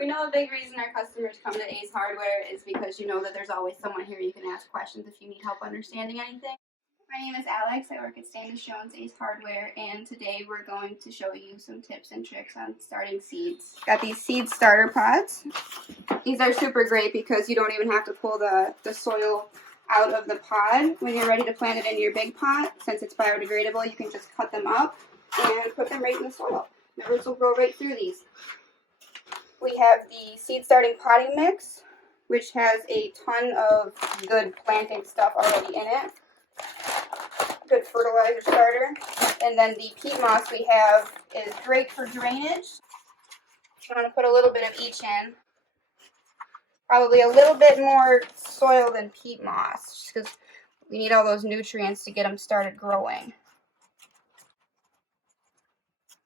We know a big reason our customers come to Ace Hardware is because you know that there's always someone here you can ask questions if you need help understanding anything. My name is Alex. I work at Standish-Jones Ace Hardware, and today we're going to show you some tips and tricks on starting seeds. Got these seed starter pots. These are super great because you don't even have to pull the soil out of the pod when you're ready to plant it into your big pot. Since it's biodegradable, you can just cut them up and put them right in the soil. The roots will grow right through these. We have the seed starting potting mix, which has a ton of good planting stuff already in it. Good fertilizer starter. And then the peat moss we have is great for drainage. I'm going to put a little bit of each in. Probably a little bit more soil than peat moss, just because we need all those nutrients to get them started growing.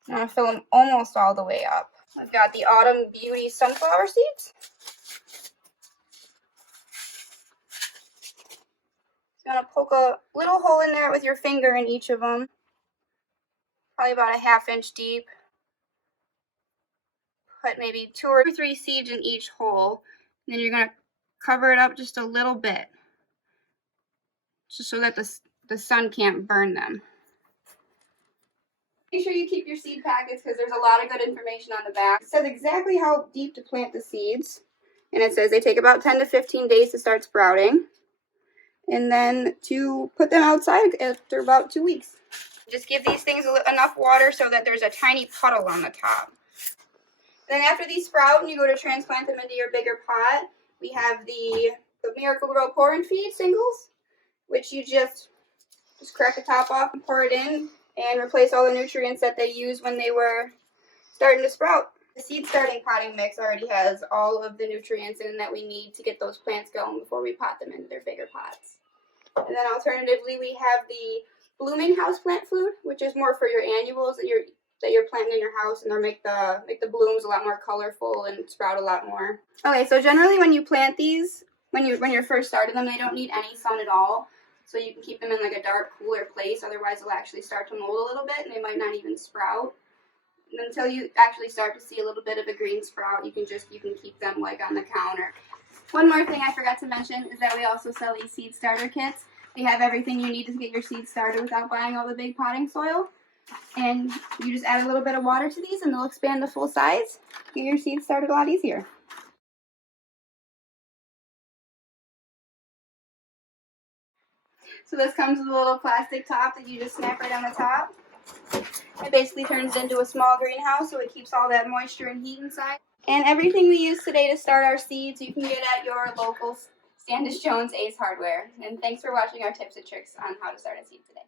I'm going to fill them almost all the way up. I've got the Autumn Beauty sunflower seeds. You're going to poke a little hole in there with your finger in each of them. Probably about a ½ inch deep. Put maybe 2 or 3 seeds in each hole. And then you're going to cover it up just a little bit, just so that the sun can't burn them. Make sure you keep your seed packets because there's a lot of good information on the back. It says exactly how deep to plant the seeds. And it says they take about 10 to 15 days to start sprouting. And then to put them outside after about 2 weeks. Just give these things enough water so that there's a tiny puddle on the top. Then after these sprout and you go to transplant them into your bigger pot, we have the Miracle-Gro Pour and Feed singles, which you just crack the top off and pour it in and replace all the nutrients that they used when they were starting to sprout. The seed starting potting mix already has all of the nutrients in that we need to get those plants going before we pot them into their bigger pots. And then alternatively, we have the blooming houseplant food, which is more for your annuals that you're planting in your house, and they'll make the blooms a lot more colorful and sprout a lot more. Okay, so generally when you plant these, when you're first starting them, they don't need any sun at all. So you can keep them in like a dark, cooler place. Otherwise, they'll actually start to mold a little bit, and they might not even sprout. And until you actually start to see a little bit of a green sprout, you can keep them like on the counter. One more thing I forgot to mention is that we also sell these seed starter kits. They have everything you need to get your seeds started without buying all the big potting soil. And you just add a little bit of water to these, and they'll expand to full size. Get your seeds started a lot easier. So this comes with a little plastic top that you just snap right on the top. It basically turns it into a small greenhouse, so it keeps all that moisture and heat inside. And everything we use today to start our seeds you can get at your local Standish-Jones Ace Hardware. And thanks for watching our tips and tricks on how to start a seed today.